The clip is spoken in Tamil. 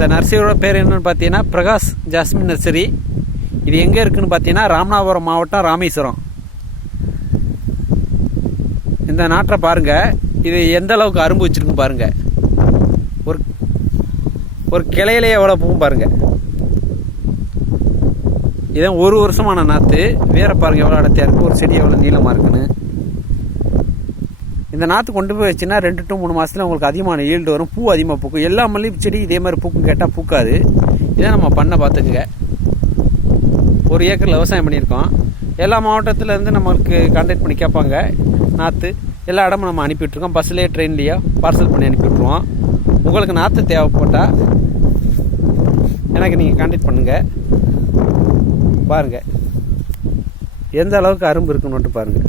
இந்த நர்சரியோட பேர் என்னன்னு பார்த்தீங்கன்னா பிரகாஷ் ஜாஸ்மின் நர்சரி. இது எங்கே இருக்குதுன்னு பார்த்தீங்கன்னா ராமநாதபுரம் மாவட்டம் ராமேஸ்வரம். இந்த நாட்டை பாருங்கள், இது எந்த அளவுக்கு அரும்பு வச்சுருக்கு பாருங்கள். ஒரு கிளையிலே எவ்வளோ பூவும் பாருங்கள். இதான் ஒரு வருஷமான நாற்று. வேற பாருங்கள் எவ்வளோ அடர்த்தியாக இருக்குது, ஒரு செடி எவ்வளோ நீளமாக இருக்குன்னு. இந்த நாற்று கொண்டு போய் வச்சுன்னா 2 to 3 மாதத்தில் உங்களுக்கு அதிகமான ஈல்டு வரும். பூ அதிகமாக பூக்கும். எல்லா மல்லிகை செடி இதே மாதிரி பூக்கும் கேட்டால் பூக்காது. இதை நம்ம பண்ண பார்த்துக்குங்க. 1 ஏக்கரில் விவசாயம் பண்ணியிருக்கோம். எல்லா மாவட்டத்திலேருந்து நம்மளுக்கு கான்டாக்ட் பண்ணி கேட்பாங்க. நாற்று எல்லா இடமும் நம்ம அனுப்பிவிட்ருக்கோம். பஸ்லேயே ட்ரெயின்லேயோ பார்சல் பண்ணி அனுப்பிவிட்ருவோம். உங்களுக்கு நாற்று தேவைப்பட்டால் எனக்கு நீங்கள் கான்டாக்ட் பண்ணுங்கள். பாருங்கள் எந்த அளவுக்கு அரும்பு இருக்குன்னு மட்டும் பாருங்கள்.